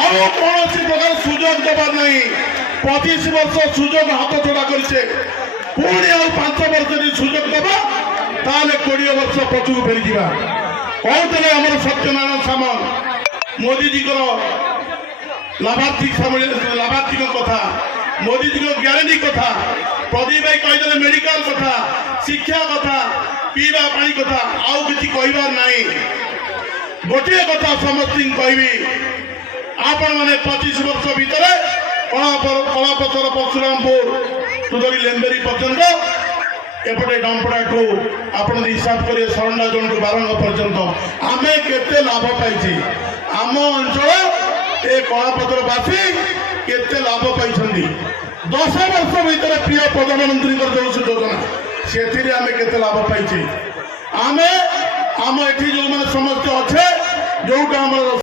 ଆଉ କୌଣସି ପ୍ରକାର ସୁଯୋଗ ଦେବାର ନାହିଁ। 25 ବର୍ଷ ସୁଯୋଗ ହାତ ଛଡା କରିଛେ, ପୁଣି ଆଉ 5 ବର୍ଷ ଯଦି ସୁଯୋଗ ଦେବା ତାହେଲେ 20 ବର୍ଷ ପଛକୁ ଫେରିଯିବା। କହୁଥିଲେ ଆମର ସତ୍ୟନାରାୟଣ ସାମଲ ମୋଦିଜୀଙ୍କର ଲାଭାର୍ଥୀଙ୍କ କଥା, ମୋଦିଜୀଙ୍କ ଗ୍ୟାରେଣ୍ଟି କଥା, ପ୍ରଦୀପ ଭାଇ କହିଦେଲେ ମେଡିକାଲ କଥା, ଶିକ୍ଷା କଥା, ପିଇବା ପାଣି କଥା, ଆଉ କିଛି କହିବାର ନାହିଁ। ଗୋଟିଏ କଥା ସମସ୍ତଙ୍କୁ କହିବି, ଆପଣ ମାନେ 25 ବର୍ଷ ଭିତରେ କଳାପଥର ପରଶୁରାମପୁର ଧରି ଲେମ୍ବେରୀ ପର୍ଯ୍ୟନ୍ତ ଏପଟେ ଡମ୍ପଡାଠୁ ଆପଣ ହିସାବ କରିବେ ସରଣ୍ଡା ଜୋନଠୁ ବାରଙ୍ଗ ପର୍ଯ୍ୟନ୍ତ ଆମେ କେତେ ଲାଭ ପାଇଛି। ଆମ ଅଞ୍ଚଳ ଏ କଳାପଥରବାସୀ କେତେ ଲାଭ ପାଇଛନ୍ତି। 10 ବର୍ଷ ଭିତରେ ପ୍ରିୟ ପ୍ରଧାନମନ୍ତ୍ରୀଙ୍କର ଯୋଉ ଯୋଜନା ସେଥିରେ ଆମେ କେତେ ଲାଭ ପାଇଛେ। ଆମେ ଆମ ଏଠି ଯୋଉମାନେ ସମସ୍ତେ ଅଛେ ଯୋଉଟା ଆମର